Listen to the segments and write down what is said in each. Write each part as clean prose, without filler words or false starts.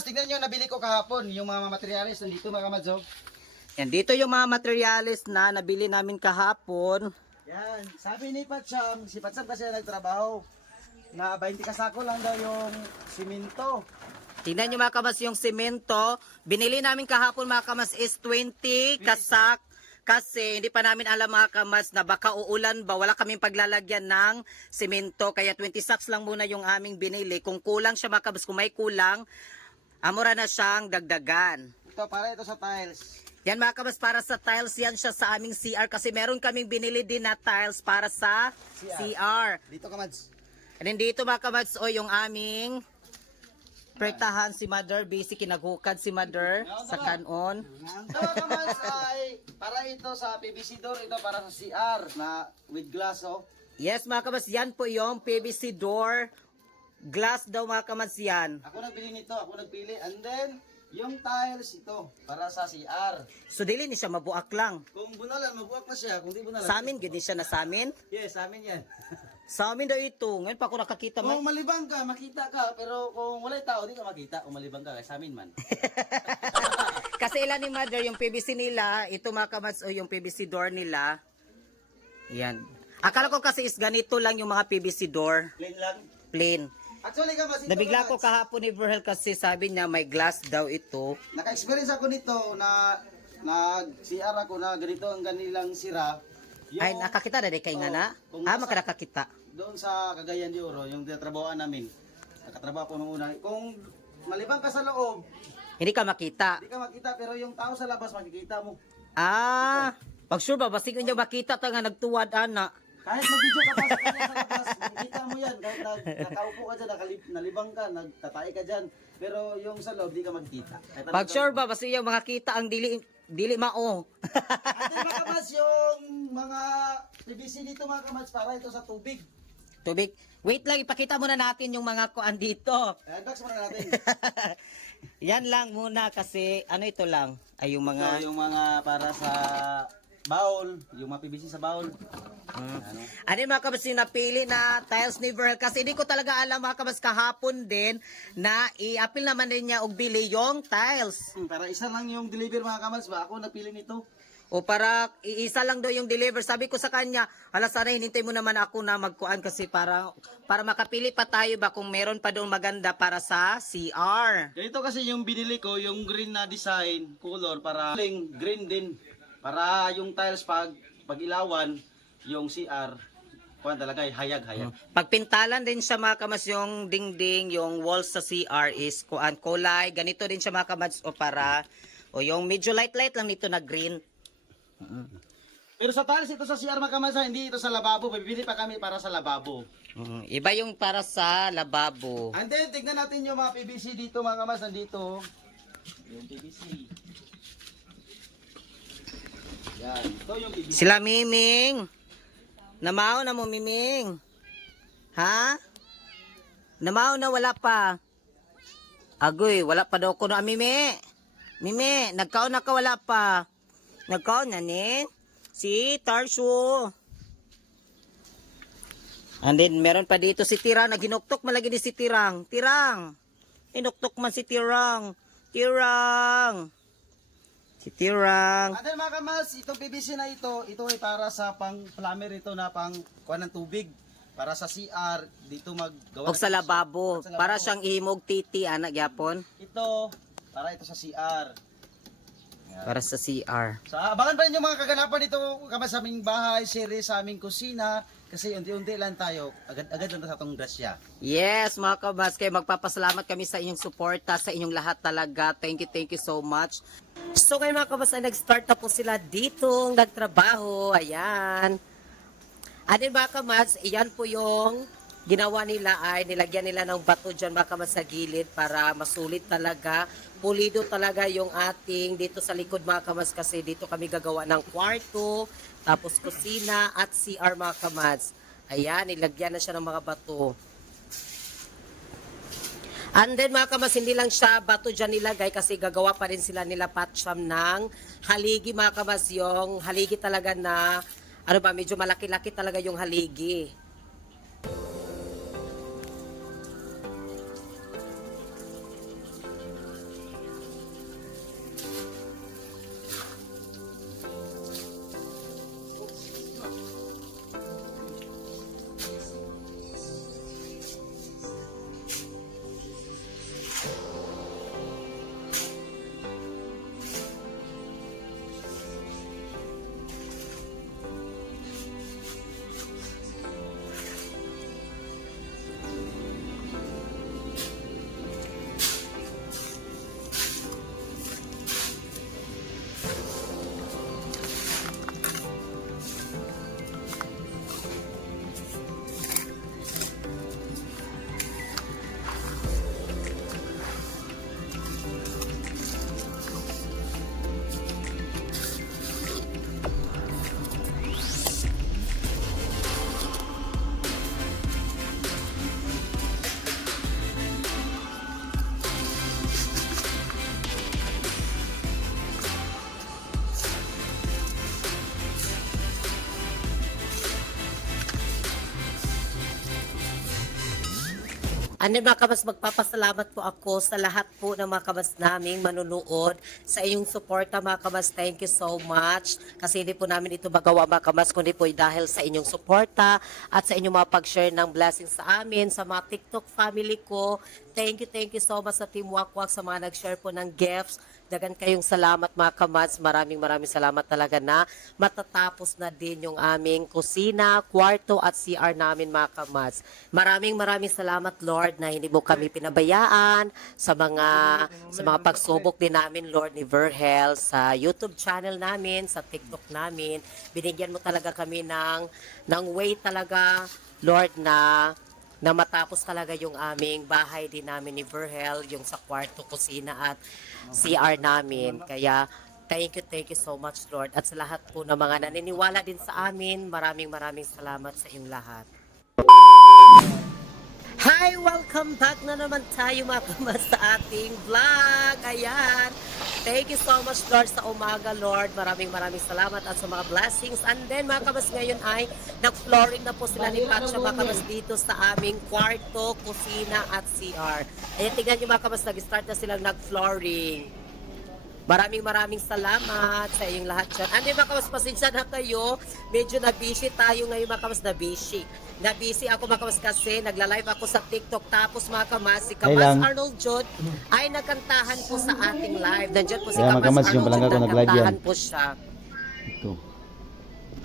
kamads, tignan nyo, nabili ko kahapon. Yung mga materialis nandito mga kamads. Oh. Yan, dito yung mga materialis na nabili namin kahapon. Yan, sabi ni Patsyam, si Patsyam kasi nagtrabaho. Na 20 kasako lang daw yung simento. Tingnan nyo mga kamas yung semento. Binili namin kahapon mga kamas is 20 kasak. Kasi hindi pa namin alam mga kamas na baka uulan ba. Wala kaming paglalagyan ng semento. Kaya 20 sacks lang muna yung aming binili. Kung kulang siya mga kamas, kung may kulang, amura na siyang dagdagan. Ito, para ito sa tiles. Yan mga kamas, para sa tiles yan siya sa aming CR. Kasi meron kaming binili din na tiles para sa CR. Dito kamads. And then dito mga kamas, o yung aming pertahan si Mother. Basic, kinaghukad si Mother sa kanon. Ito mga kamads ay para ito sa PVC door. Ito para sa CR na with glass. Oh. Yes mga kamas, yan po yung PVC door. Glass daw mga kamas yan. Ako nagbili nito, ako nagpili. And then, yung tiles ito para sa CR. So dili ni siya mabuak lang. Kung bunalan, mabuak na siya. Kung di bunalan. Sa amin, gini siya na sa amin. Yes, sa amin yan. Sa amin daw ito. Ngayon pa ako nakakita Kung malibang ka, makita ka. Pero kung wala tao, di ka makita. Kung malibang ka, sa amin man. Kasi ilan ni Mother, yung PVC nila, ito mga kamats, o yung PVC door nila. Yan. Akala ko kasi is ganito lang yung mga PVC door. Plain lang. Plain. Actually, kamas, ito Nabigla ko kamas. kahapon ni Verhel kasi sabi niya may glass daw ito. Naka-experience ako nito na CR ako na ganito ang ganilang sira. Yung, Ay, nakakita na di kay nga na? kung Ah, nasa- makakakita. Doon sa Cagayan de Oro, yung tinatrabahoan namin. Nakatrabaho ko nung una. Kung malibang ka sa loob, Hindi ka makita. di ka makita. Pero yung tao sa labas, makikita mo. Ah, pag sure ba, basig nyo makita ta nga nagtuwad, ana. Kahit mag-video ka pa sa kanya sa labas, makikita mo yan. Kahit nakaupo ka dyan, nalibang ka, nagtatay ka dyan. Pero yung sa loob, di ka makikita. Kahit Pag sure ba, basig yung makakita ang dili mao. At mga kamats, yung mga PVC dito mga kamats, para ito sa tubig. Tubig. Wait lang, ipakita muna natin yung mga kuan dito. Unbox muna natin. Yan lang muna kasi ano ito lang ay yung mga Ito yung mga para sa bowl, yung mga PVC sa bowl. Ano? ano yung mga kabas yung napili na tiles ni Verhel kasi hindi ko talaga alam mga kabas kahapon din na i-apil naman rin niya og bili yung tiles. Para isa lang yung deliver mga kamats ba? Ako napili nito. O para iisa lang daw yung deliver. Sabi ko sa kanya, hala sana hinintay mo naman ako na magkuan kasi para makapili pa tayo ba kung meron pa doon maganda para sa CR. Ganito kasi yung binili ko, yung green na design, color, para green din. Para yung tiles pag ilawan, yung CR, kuhan talaga, hayag-hayag. Pagpintalan din siya mga kamas yung dingding, yung walls sa CR is kuan kulay. Ganito din siya mga kamas o para o yung medyo light lang nito na green. Pero sa tiles ito sa CR mga kamasa, hindi ito sa lababo. Bibili pa kami para sa lababo. Iba yung para sa lababo. And then, tignan natin yung mga PVC dito mga kamas. Nandito. Yung PVC. Yan. Ito yung PVC. Sila Miming. Namao na mo Miming. Ha? Namao na wala pa. Agoy, wala pa daw ko na Mimi. Mimi, nagkaon na ka wala pa. Nagkaon na ni si Tarsho. And then meron pa dito si Tirang, naginuktok malagi ni si Tirang. Tirang. Inuktok man si Tirang. Tirang. Si Tirang. And then mga kamas, itong PVC na ito ay para sa pang plumber ito na pang kuha ng tubig. Para sa CR, dito maggawa. Og sa lababo. Sa lababo. Para siyang ihimog titi, anak yapon. Ito, para ito sa CR. Para sa CR. So, abangan pa rin yung mga kaganapan dito kamas sa aming bahay, series, sa aming kusina. Kasi unti-unti lang tayo, agad-agad lang sa itong grasya. Yes, mga kabas, kaya magpapasalamat kami sa inyong suporta, sa inyong lahat talaga. Thank you so much. So ngayon mga kabas, ay nag-start na po sila dito, nagtrabaho. Ayan. Anin mga kabas, iyan po yung ginawa nila ay nilagyan nila ng bato dyan mga kabas sa gilid para masulit talaga. Pulido talaga yung ating dito sa likod mga kamas kasi dito kami gagawa ng kwarto, tapos kusina at CR mga kamas. Ayan, nilagyan na siya ng mga bato. And then mga kamas, hindi lang siya bato dyan nilagay kasi gagawa pa rin sila nila patcham ng haligi mga kamas. Yung haligi talaga na, ano ba, medyo malaki-laki talaga yung haligi. Ano mga kabas, magpapasalamat po ako sa lahat po ng mga kabas naming manunood sa iyong suporta mga kabas. Thank you so much. Kasi hindi po namin ito magawa mga kabas, kundi po dahil sa inyong suporta at sa inyong mga pag-share ng blessings sa amin, sa mga TikTok family ko. Thank you so much sa Team Wakwak, sa mga nag-share po ng gifts. Dagan kayong salamat mga kamads. Maraming salamat talaga na matatapos na din yung aming kusina, kwarto at CR namin mga kamads. Maraming salamat Lord na hindi mo kami pinabayaan sa mga pagsubok din namin Lord ni Verhel sa YouTube channel namin, sa TikTok namin. Binigyan mo talaga kami ng way talaga Lord na matapos talaga yung aming bahay din namin ni Verhel, yung sa kwarto, kusina at CR namin. Kaya thank you so much Lord. At sa lahat po ng mga naniniwala din sa amin, maraming salamat sa inyong lahat. Hi! Welcome back na naman tayo mga kamas sa ating vlog. Ayan. Thank you so much Lord sa umaga Lord. Maraming salamat at sa mga blessings. And then mga kamas ngayon ay nag-flooring na po sila ni Pacha mga kamas dito sa aming kwarto, kusina at CR. Ayan, tingnan nyo mga kamas, nag-start na silang nag-flooring. Maraming salamat sa inyong lahat dyan. Ano mga kamas, pasensya na kayo. Medyo na-busy tayo ngayon mga kamas, na-busy ako mga kamas kasi nagla-live ako sa TikTok. Tapos mga kamas, si Kamas Arnold Jod ay nagkantahan po sa ating live. Nandiyan po si Kamas Arnold Jod, nagkantahan po siya. Ito.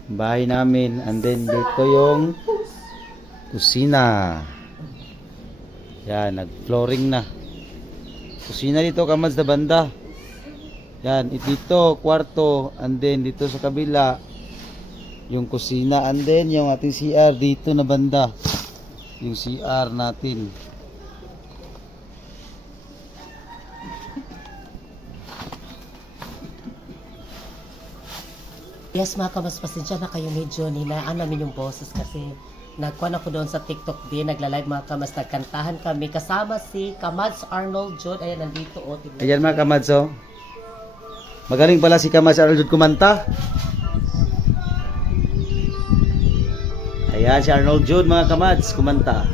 Bahay namin. And then dito yung kusina. Yan, nag-flooring na. Kusina dito, Kamas na banda. Yan, dito, kwarto, and then dito sa kabila, yung kusina, and then yung ating CR dito na banda. Yung CR natin. Yes mga kamas, pasensya na kayo medyo nilaan namin yung boses kasi nagkuhan ako doon sa TikTok din, nagla-live mga kamas, nagkantahan kami kasama si Kamas Arnold Jod. Ayan, nandito o. Ayan mga Kamads, oh. Magaling pala si Kamas Arnold kumanta. Ayan si Arnold Jod mga Kamads kumanta.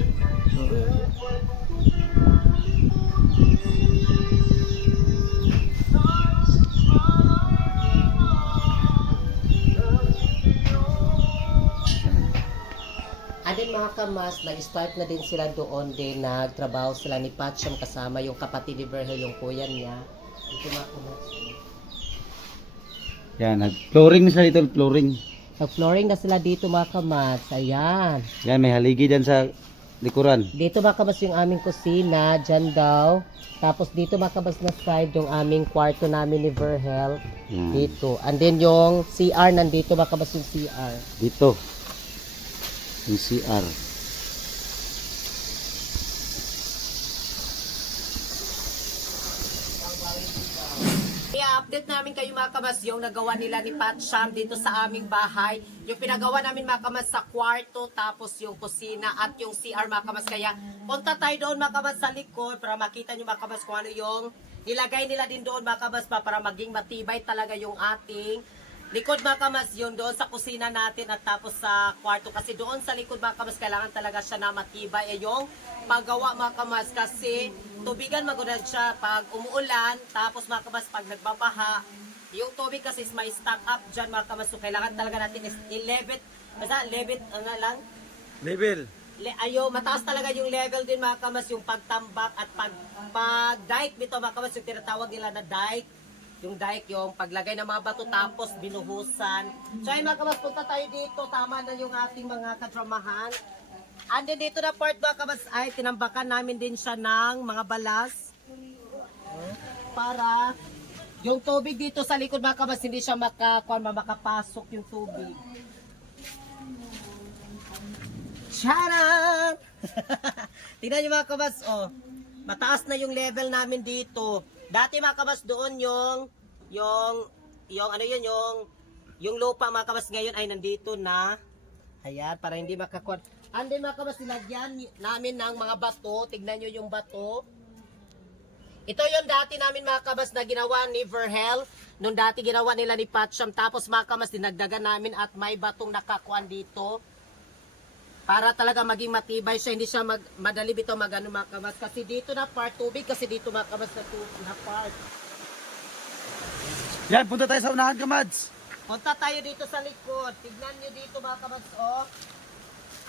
Adin mga kamas, nag-start na din sila doon din, nagtrabaho sila ni Patcham kasama yung kapatid ni Verhel, yung kuya niya. Ito mga kamas. Yan, nag-flooring na sila dito, flooring. Nag-flooring na sila dito mga kamas. Ayan. Yan, may haligi dyan sa likuran. Dito mga kamas yung aming kusina, dyan daw. Tapos dito mga kamas na side yung aming kwarto namin ni Verhel. Yan. Dito. And then yung CR nandito mga kamas yung CR. Dito. Yung CR. I-update namin kayo mga kamas yung nagawa nila ni Pat Sham dito sa aming bahay. Yung pinagawa namin mga kamas sa kwarto, tapos yung kusina at yung CR mga kamas. Kaya punta tayo doon mga kamas sa likod para makita nyo mga kamas kung ano yung nilagay nila din doon mga kamas para maging matibay talaga yung ating likod mga kamas, yun doon sa kusina natin at tapos sa kwarto. Kasi doon sa likod mga kamas, kailangan talaga siya na matibay. Yung paggawa mga kamas kasi tubigan magunad siya pag umuulan. Tapos mga kamas, pag nagbabaha, yung tubig kasi may stock up dyan mga kamas. So kailangan talaga natin i-level. Basta level, ano lang? Level. Mataas talaga yung level din mga kamas, yung pagtambak at pag-dike dito mga kamas, yung tinatawag nila na dike. Yung dike, yung paglagay ng mga bato tapos binuhusan. So ay mga kamas, punta tayo dito. Tama na yung ating mga kadramahan. And then dito na part mga kamas ay tinambakan namin din siya ng mga balas. Para yung tubig dito sa likod mga kamas, hindi siya makapasok yung tubig. Charan! Tingnan nyo mga kabas, oh. Mataas na yung level namin dito. Dati mga kabas doon yung lupa mga kabas ngayon ay nandito na. Ayan, para hindi makakuha. And then mga kabas, nilagyan namin ng mga bato. Tignan nyo yung bato. Ito yung dati namin mga kabas na ginawa ni Verhel. Nung dati ginawa nila ni Patcham. Tapos mga kabas, dinagdagan namin at may batong nakakuan dito. Para talaga maging matibay siya, hindi siya madali bito magano mga kamas. Kasi dito na part tubig, kasi dito mga kamas na, na part. Yan, punta tayo sa unahan, Kamads. Punta tayo dito sa likod. Tignan nyo dito mga kamas, oh.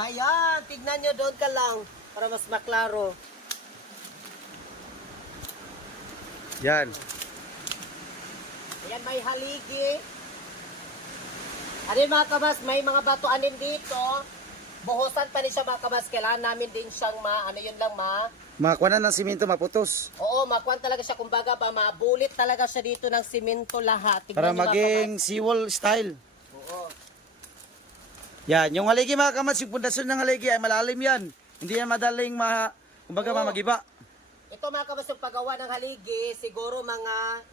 Ayan, tignan nyo doon ka lang para mas maklaro. Yan. Ayan, may haligi. Ano mga kamas, may mga batuan din dito. Buhusan pa rin siya mga kamas. Kailangan namin din siyang Makakuha na ng simento, maputos. Oo, makuha talaga siya. Kumbaga ba, mabulit talaga siya dito ng simento lahat. Tignan Para nyo, mga maging seawall style. kamas. Oo. Yan, yung haligi mga Kamads, yung pundasyon ng haligi ay malalim yan. Hindi yan madaling kumbaga Oo. magiba. Ito mga kamas, yung paggawa ng haligi, siguro mga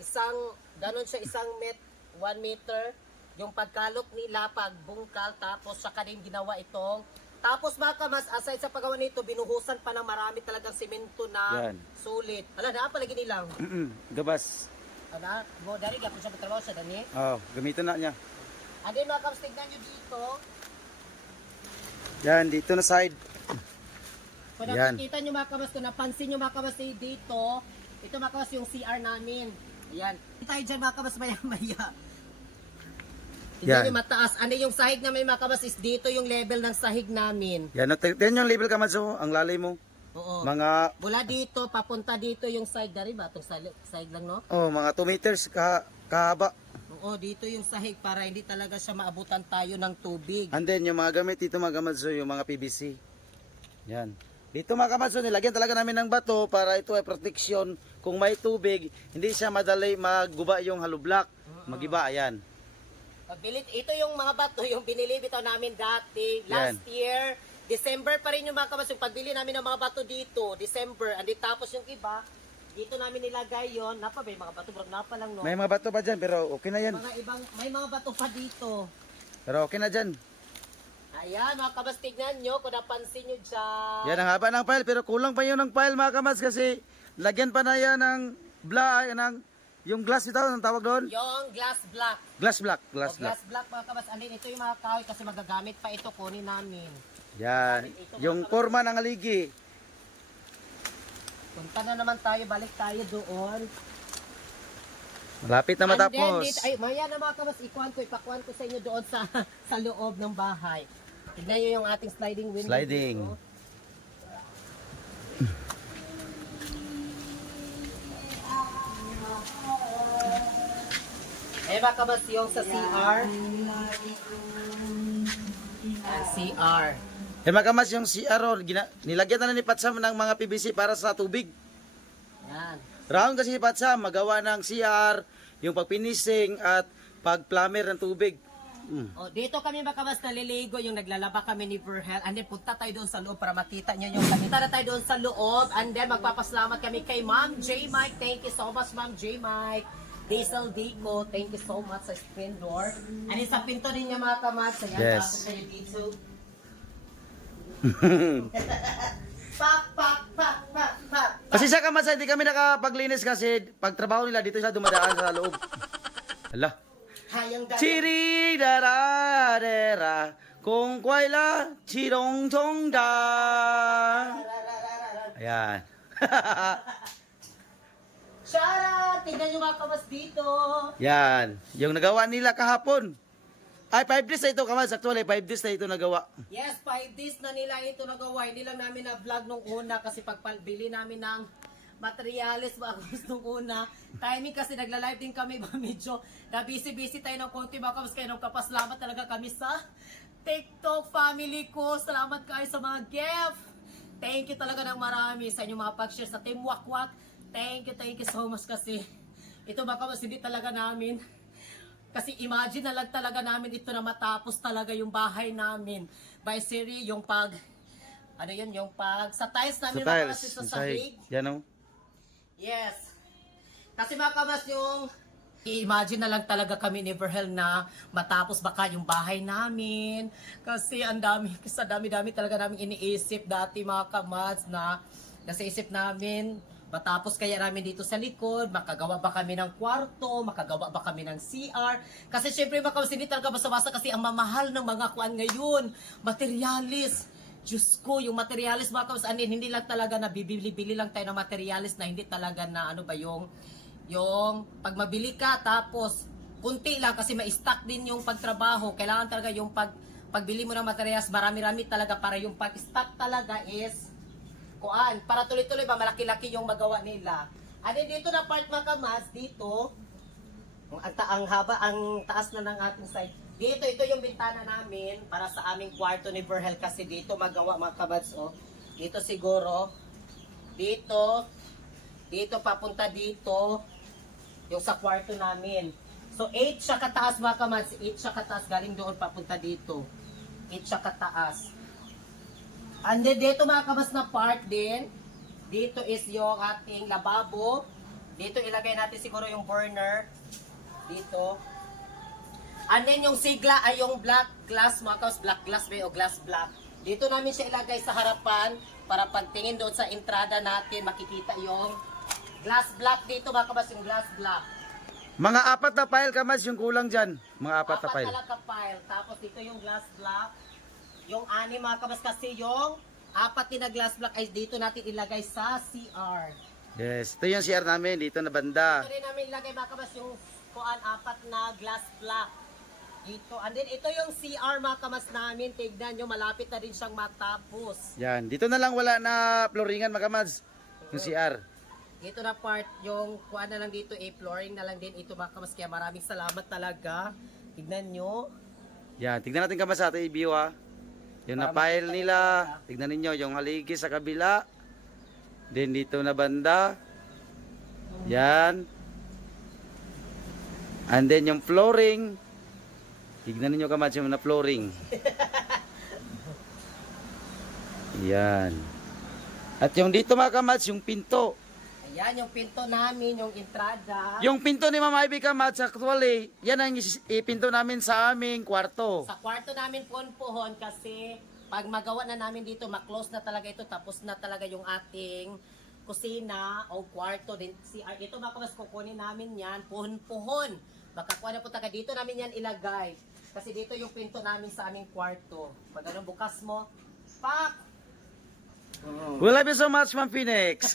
ganon siya 1 meter. Yung pagkalok nila, pagbungkal, tapos saka din ginawa itong. Tapos mga kamas, aside sa paggawa nito, binuhusan pa ng marami talagang simento na Yan. sulit. Ala, napalagi nilang. Gabas. Ala, mo, dari ka, kung siya matrabaho siya, dani. Oh, gamitin na niya. Adi mga kamas, tignan nyo dito. Yan, dito na side. Kung Yan. nakikita nyo mga kamas, kung napansin nyo mga kamas dito, ito mga kamas yung CR namin. Ayan. Tayo dyan mga kamas, maya-maya. Hindi Yan. yung mataas. Ano yung sahig na may mga kamas is dito yung level ng sahig namin. Yan, tingnan yung label Kamads, oh, ang lalay mo. Oo. Mga, Mula dito, papunta dito yung side na rin ba? Itong side lang, no? mga 2 meters kahaba. Oo, dito yung sahig para hindi talaga siya maabutan tayo ng tubig. And then, yung mga gamit dito mga Kamads, oh, yung mga PVC. Yan. Dito mga Kamads, oh, nilagyan talaga namin ng bato para ito ay protection. Kung may tubig, hindi siya madali magguba yung hollow block. Magiba, ayan. Ito yung mga bato, yung binili bitaw namin dati. Last year, December pa rin yung mga kamas, yung pagbili namin ng mga bato dito, December. Andi tapos yung iba, dito namin nilagay yon. Napa ba yung mga bato, bro, napa lang, no? May mga bato pa dyan, pero okay na yan. May mga bato pa dito. Pero okay na dyan. Ayan, mga kamas, tignan nyo, kung napansin nyo dyan. Yan ang haba ng file, pero kulang pa yun ng file mga Kamads kasi lagyan pa na yan ng yung glass ito, ang tawag doon? Yung glass block. Glass block, Glass block mga kamas, andin, ito yung mga kahoy kasi magagamit pa ito, kunin namin. Yan, yung forma ng haligi. Punta na naman tayo, balik tayo doon. Malapit na And then, matapos. dito, ay, maya na mga kamas, ipakuan ko sa inyo doon sa sa loob ng bahay. Tignan nyo yung ating sliding window. Sliding. Dito. Eh mga kamas, yung sa CR. Ang CR. Eh mga Kamads, yung CR, oh, nilagyan na ni Patsam ng mga PVC para sa tubig. Yan. Round kasi si Patsam, magawa ng CR, yung pagpinising at pag-plumber ng tubig. O, dito kami mga kamas naliligo, yung naglalaba kami ni Verhel. And then punta tayo doon sa loob para makita nyo yung punta na tayo doon sa loob. And then magpapasalamat kami kay Ma'am J. Mike. Thank you so much, Ma'am J. Mike. Diesel Dico, thank you so much sa screen door. And sa pinto din niya mga kamas. Ayan, Yes. tapos kayo dito. Pak, pak, pak, pak, pak. Kasi sa Kamads, hindi kami nakapaglinis kasi pagtrabaho nila dito siya dumadaan sa loob. Hala. Hayang dala. Chiri dara dera kung kwaila chirong tong da. Ayan. Shara! Tignan nyo mga kamas dito. Yan. Yung nagawa nila kahapon. Ay, 5 days na ito, Kamads. Actually, 5 days na ito nagawa. Yes, 5 days na nila ito nagawa. Hindi lang namin na-vlog nung una kasi pagpabili namin ng materials bagos nung una. Timing kasi nagla-live din kami ba medyo na busy tayo ng konti baka mas kayo kapasalamat talaga kami sa TikTok family ko. Salamat kayo sa mga gift. Thank you talaga ng marami sa inyong mga pag-share sa Team Wakwak. Thank you so much kasi ito baka mas hindi talaga namin. Kasi imagine na lang talaga namin ito na matapos talaga yung bahay namin. By Siri, yung yung sa tiles namin Sa tiles. kasi sa yung sahig. Yan o. Yes. Kasi mga kamas yung i-imagine na lang talaga kami ni Verhel na matapos baka yung bahay namin. Kasi ang dami talaga namin iniisip dati mga kamas na nasa isip namin matapos kaya namin dito sa likod, makagawa ba kami ng kwarto, makagawa ba kami ng CR. Kasi syempre mga kamas, hindi talaga basta-basta kasi ang mamahal ng mga kuan ngayon, materialis. Diyos ko, yung materialis mga kabas, anin, hindi lang talaga na bibili lang tayo ng materialis na hindi talaga na ano ba yung pag mabili ka tapos kunti lang kasi ma-stock din yung pagtrabaho. Kailangan talaga yung pagbili mo ng materials, marami-rami talaga para yung pag-stock talaga is kuan, para tuloy-tuloy ba malaki-laki yung magawa nila. Ano dito na part mga kamas, dito ang taas na ng ating side. Dito, ito yung bintana namin para sa aming kwarto ni Verhel kasi dito magawa mga kabads, oh. Dito siguro, dito papunta dito, yung sa kwarto namin. So, 8 siya kataas mga kamads, 8 siya kataas, galing doon papunta dito. 8 siya kataas. And then, dito mga kabads na part din, dito is yung ating lababo. Dito ilagay natin siguro yung burner. Dito. And then yung sigla ay yung black glass, mga kaos, black glass ba o glass black. Dito namin siya ilagay sa harapan para pagtingin doon sa entrada natin, makikita yung glass black dito, mga kabas, yung glass black. Mga 4 na pile kamas yung kulang dyan. Mga 4 na pile. 4 talaga pile. Tapos dito yung glass black. Yung 6 mga kabas kasi yung 4 na glass black ay dito natin ilagay sa CR. Yes, ito yung CR namin dito na banda. Dito rin namin ilagay mga kabas yung 4 na glass black. Dito. And then ito yung CR mga kamas namin. Tignan nyo, malapit na rin siyang matapos. Yan, dito na lang wala na flooringan mga kamads. Yung CR. Dito na part, yung kuha na lang dito, flooring na lang din ito mga kamas. Kaya maraming salamat talaga. Tignan nyo. Yan, tignan natin kamas sa ating view ha. Yung na-pile nila, tignan ninyo yung haligi sa kabila. Then dito na banda. Yan. And then yung flooring. Tignan ninyo kamas yung na flooring. Yan. At yung dito mga kamas, yung pinto. Ayan, yung pinto namin, yung entrada. Yung pinto ni Mama Ivy kamas, actually, yan ang pinto namin sa aming kwarto. Sa kwarto namin punpuhon kasi pag magawa na namin dito, maklose na talaga ito, tapos na talaga yung ating kusina o kwarto din. Ito mga kamas, kukunin namin yan, puhon-puhon. Makakuha na po taga dito namin yan ilagay. Kasi dito yung pinto namin sa aming kwarto. Pag anong bukas mo, pak! We love you so much, Ma'am Phoenix.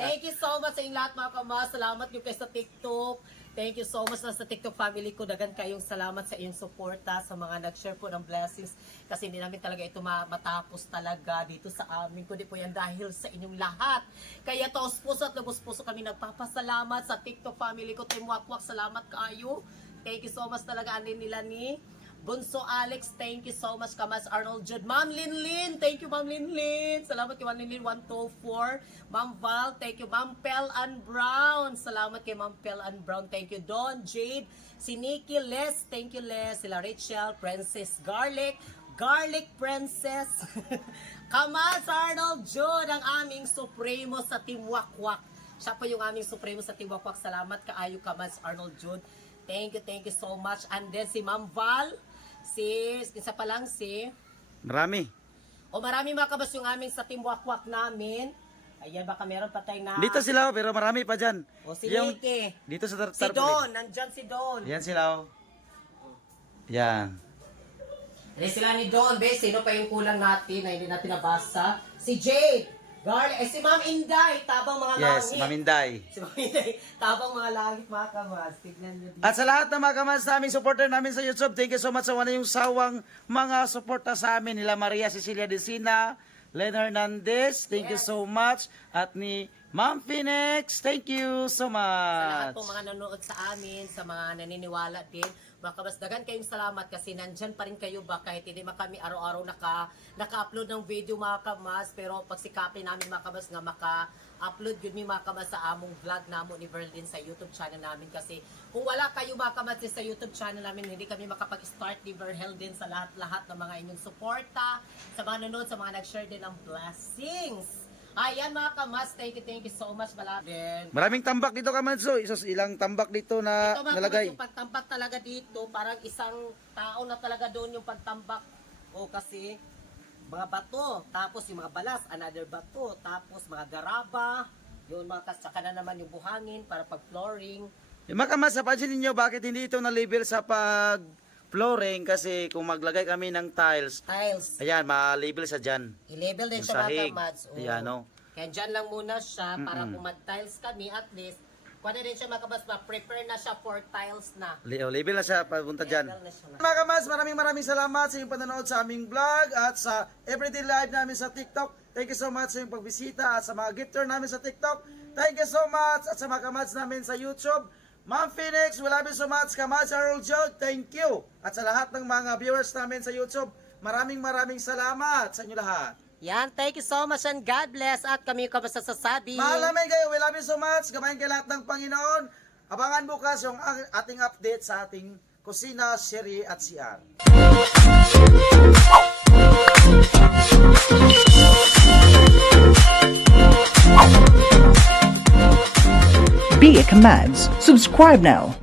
Thank you so much sa inyong lahat mga kamas. Salamat yung kayo sa TikTok. Thank you so much na sa TikTok family ko. Dagan kayong salamat sa inyong suporta, sa mga nag-share po ng blessings. Kasi hindi namin talaga ito matapos talaga dito sa amin. Kundi po yan dahil sa inyong lahat. Kaya taos puso at lubos puso kami nagpapasalamat sa TikTok family ko. Team Wakwak, salamat kayo. Thank you so much talaga anin nila ni Bunso Alex, thank you so much. Kamas Arnold Jude. Ma'am Linlin, thank you Ma'am Linlin. Salamat kay Ma'am Linlin 124. Ma'am Val, thank you. Ma'am Pel Ann Brown. Salamat kay Ma'am Pel Ann Brown. Thank you Don Jade. Si Nikki Les, thank you Les. Sila Rachel, Princess Garlic Princess. Kamas Arnold Jude, ang aming supremo sa Team Wakwak. Siya po yung aming supremo sa Team Wakwak. Salamat kaayo Kamas Arnold Jude. Thank you so much. And then si Ma'am Val, isa pa lang Marami. marami mga kabas yung aming sa Team Wakwak namin. Ayan, baka meron pa tayong na... Dito sila, pero marami pa dyan. O si Yung- Nicky. Dito sa Si Don, nandyan si Don. Yan sila. Yan. Ayan sila ni Don, be. Sino pa yung kulang natin na hindi natin nabasa? Si Jade. Si Ma'am Inday. Tabang mga Yes, langit. Maminday. Si Ma'am Inday. Tabang mga langit mga kabas. Tignan nyo dito. At sa lahat ng mga kamans naming supporter namin sa YouTube, thank you so much sa wala yung sawang mga suporta sa amin. Nila Maria Cecilia Decina, Len Hernandez, thank you so much. At ni Ma'am Phoenix, thank you so Sa lahat much. po mga nanonood sa amin, sa mga naniniwala din, mga kabasdagan kayong salamat kasi nandyan pa rin kayo ba kahit hindi kami araw-araw naka-upload ng video mga kamas, pero pagsikapin namin mga kamas nga maka-upload yun mga kamas sa among vlog namo ni Verlin sa YouTube channel namin kasi kung wala kayo mga kamas sa YouTube channel namin, hindi kami makapag-start ni Verhel din sa lahat-lahat ng mga inyong suporta, sa mga nanonood, sa mga nag-share din ng blessings. Ayan mga kamas, thank you so much Balabin. Maraming tambak dito kamans. So, ilang tambak dito na Ito mga nalagay. yung pagtambak talaga dito, parang isang tao na talaga doon yung pagtambak. O kasi, mga bato, tapos yung mga balas, another bato, tapos mga garaba, yun mga saka na naman yung buhangin para pag-flooring. Yung mga kamans, napansin ninyo bakit hindi ito na-label sa flooring kasi kung maglagay kami ng tiles, Tiles. ayan, ma-label sa dyan. I-label din Yung siya mga sahig. kamads. Oo. Ayan, no? Kaya dyan lang muna siya para kung mag-tiles kami, at least, kuha na din siya mga kamads, ma-prepare na siya for tiles na. Label na siya, papunta dyan. Label na siya na. Mga kamads, maraming salamat sa inyong panonood sa aming vlog at sa everyday live namin sa TikTok. Thank you so much sa inyong pagbisita at sa mga gifter namin sa TikTok. Thank you so much at sa mga kamads namin sa YouTube. Ma'am Phoenix, we love you so much. Kamads Harold Jog, thank you. At sa lahat ng mga viewers namin sa YouTube, maraming salamat sa inyo lahat. Yan, thank you so much and God bless. At kami yung kabasasasabi. Mahal namin kayo, we love you so much. Gamayin kayo lahat ng Panginoon. Abangan bukas yung ating update sa ating kusina, Sherry at CR. Be a Kamads. Subscribe now.